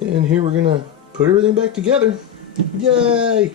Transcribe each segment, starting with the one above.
And here we're gonna put everything back together. Yay!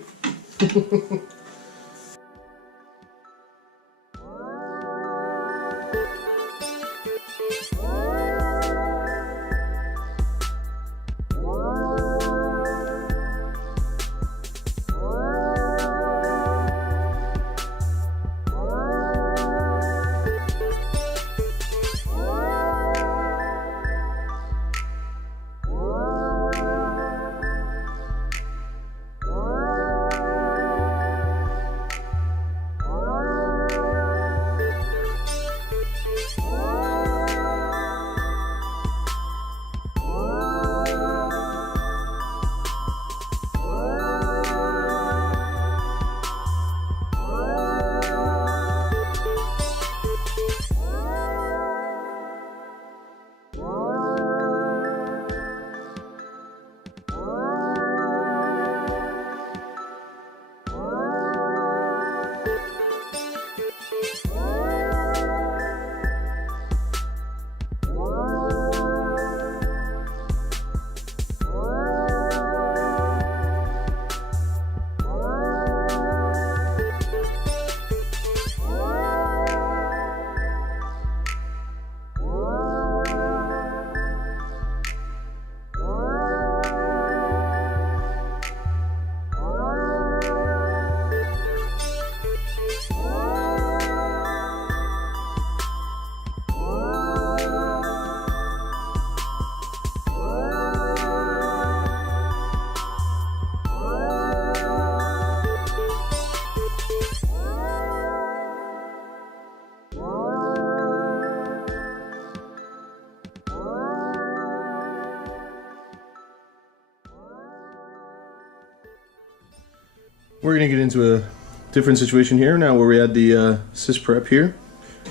We're going to get into a different situation here now where we add the sys prep here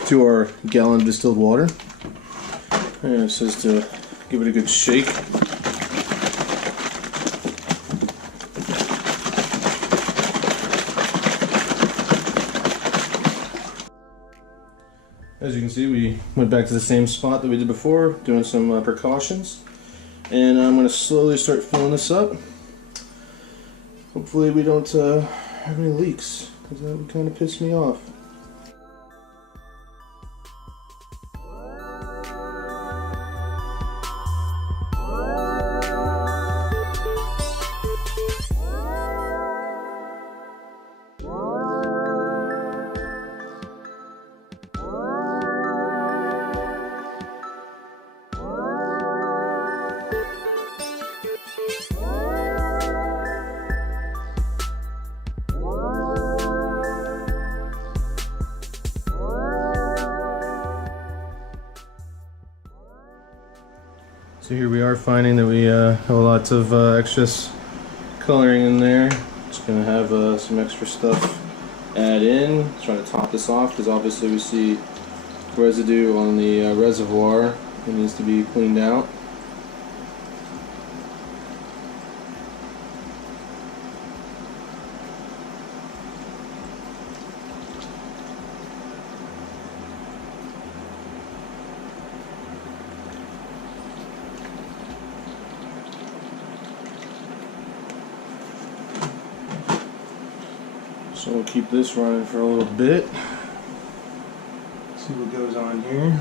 to our gallon of distilled water. And it says to give it a good shake. As you can see, we went back to the same spot that we did before, doing some precautions. And I'm going to slowly start filling this up. Hopefully we don't have any leaks, because that would kind of piss me off. So here we are finding that we have a lot of excess coloring in there. Just going to have some extra stuff add in. Trying to top this off because obviously we see residue on the reservoir. It needs to be cleaned out. So we'll keep this running for a little bit. See what goes on here.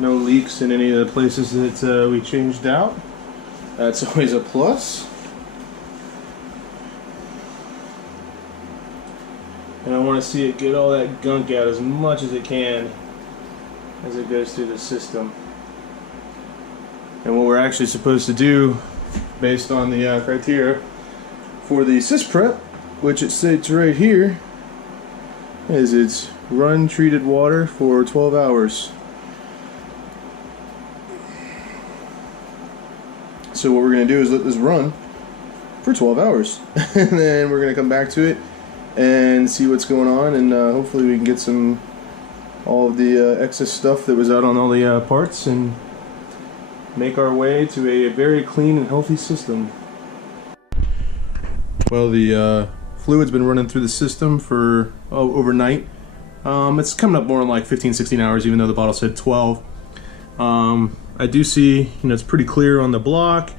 No leaks in any of the places that we changed out. That's always a plus. And I want to see it get all that gunk out as much as it can as it goes through the system. And what we're actually supposed to do, based on the criteria for the sys prep, which it states right here, is it's run treated water for 12 hours. So what we're going to do is let this run for 12 hours and then we're going to come back to it and see what's going on, and hopefully we can get all of the excess stuff that was out on all the parts and make our way to a very clean and healthy system. Well, the fluid's been running through the system for overnight. It's coming up more in like 15-16 hours, even though the bottle said 12. I do see, you know, it's pretty clear on the block.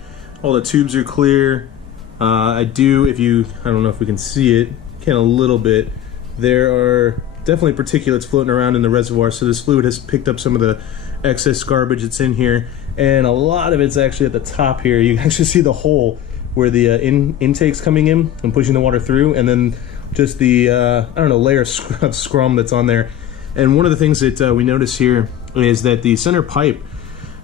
All the tubes are clear. I don't know if we can see it, can a little bit. There are definitely particulates floating around in the reservoir, so this fluid has picked up some of the excess garbage that's in here, and a lot of it's actually at the top here. You can actually see the hole where the intake's coming in and pushing the water through, and then just the, I don't know, layer of scrum that's on there. And one of the things that we notice here is that the center pipe,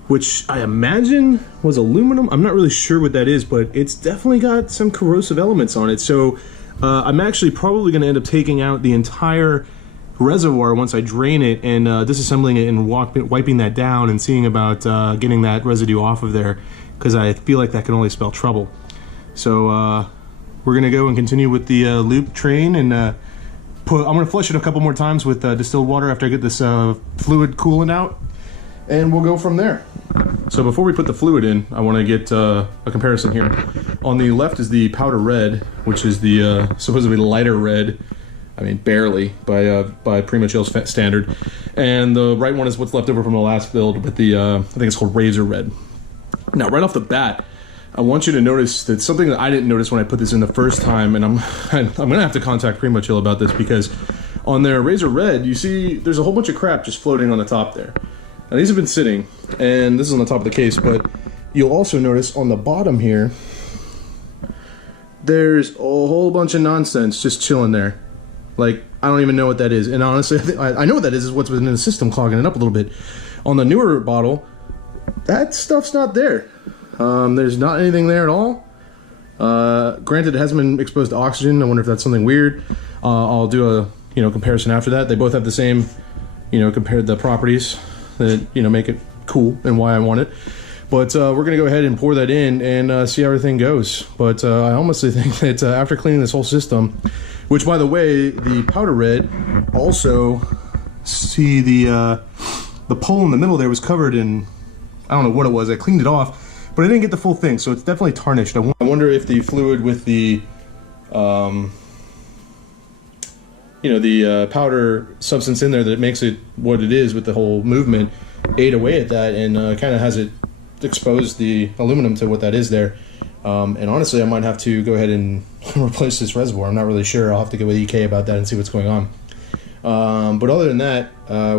which I imagine was aluminum, I'm not really sure what that is, but it's definitely got some corrosive elements on it. So I'm actually probably going to end up taking out the entire reservoir once I drain it and disassembling it and wiping that down and seeing about getting that residue off of there, because I feel like that can only spell trouble. So we're going to go and continue with the loop train, and I'm going to flush it a couple more times with distilled water after I get this fluid cooling out, and we'll go from there. So before we put the fluid in, I want to get a comparison here. On the left is the powder red, which is the supposedly lighter red, I mean barely, by Primochill's standard. And the right one is what's left over from the last build with the, I think it's called Razor Red. Now right off the bat, I want you to notice that something that I didn't notice when I put this in the first time, and I'm gonna have to contact Primochill about this, because on their Razor Red, you see there's a whole bunch of crap just floating on the top there. Now these have been sitting, and this is on the top of the case, but you'll also notice on the bottom here, there's a whole bunch of nonsense just chilling there. Like, I don't even know what that is, and honestly, I know what that is what's within the system clogging it up a little bit. On the newer bottle, that stuff's not there. There's not anything there at all. Granted, it hasn't been exposed to oxygen. I wonder if that's something weird. I'll do a comparison after that. They both have the same, compared the properties that make it cool and why I want it. But we're gonna go ahead and pour that in and see how everything goes. But I honestly think that after cleaning this whole system, which by the way, the powder red, also see the pole in the middle there was covered in, I don't know what it was. I cleaned it off, but I didn't get the full thing, so it's definitely tarnished. I wonder if the fluid with the, the powder substance in there that makes it what it is with the whole movement ate away at that and kind of has it exposed the aluminum to what that is there. And honestly, I might have to go ahead and replace this reservoir. I'm not really sure. I'll have to get with EK about that and see what's going on. But other than that,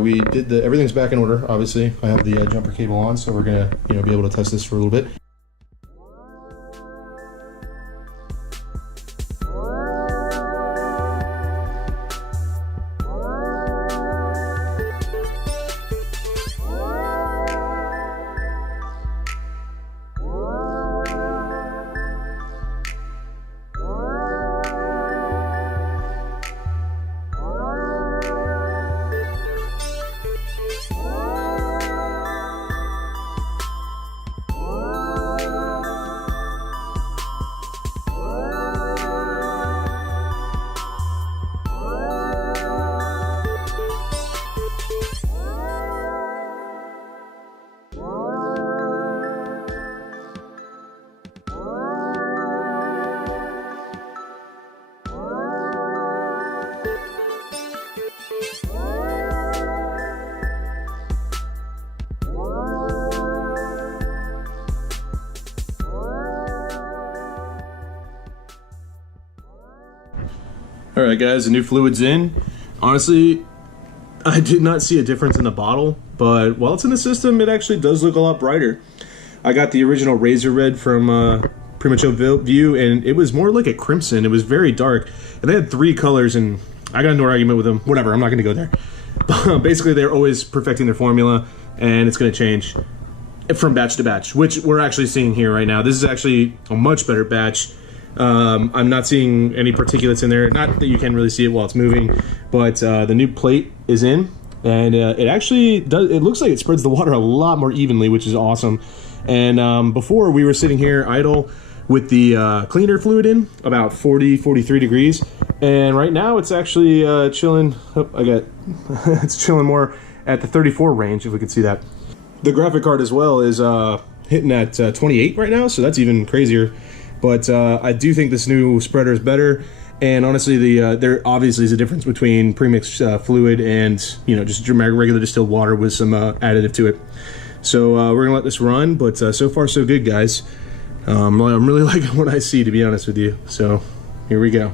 we did everything's back in order. Obviously, I have the jumper cable on, so we're gonna be able to test this for a little bit. Alright guys, the new fluid's in. Honestly, I did not see a difference in the bottle, but while it's in the system, it actually does look a lot brighter. I got the original Razor Red from Primochill Vue, and it was more like a crimson. It was very dark, and they had 3 colors, and I got into an argument with them. Whatever, I'm not going to go there. But basically, they're always perfecting their formula, and it's going to change from batch to batch, which we're actually seeing here right now. This is actually a much better batch. I'm not seeing any particulates in there. Not that you can really see it while it's moving, but the new plate is in, and it actually does. It looks like it spreads the water a lot more evenly, which is awesome. And before we were sitting here idle with the cleaner fluid in about 40-43 degrees, and right now it's actually chilling. Oh, it's chilling more at the 34 range, if we can see that. The graphic card as well is hitting at 28 right now, so that's even crazier. But I do think this new spreader is better, and honestly, there obviously is a difference between premixed fluid and just regular distilled water with some additive to it. So we're gonna let this run, but so far so good, guys. I'm really liking what I see, to be honest with you. So here we go.